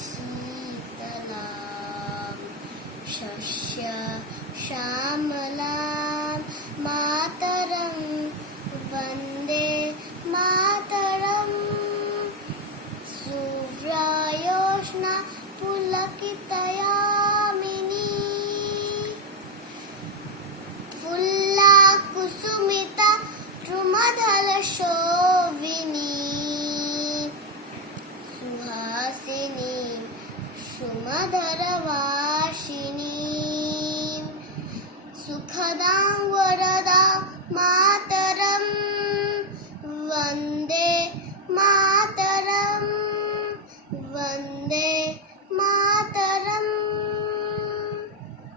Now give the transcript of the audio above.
शीतलां शस्य श्यामलां मातरं वन्दे मातरम् सुव्रायोष्णा पुलकितयामिनी फुल्ला कुसुमिता द्रुमदलशोभिनी सुहासिनी सुमधुरभाषिणी सुखदां वरदां मातरं वन्दे मातरं वन्दे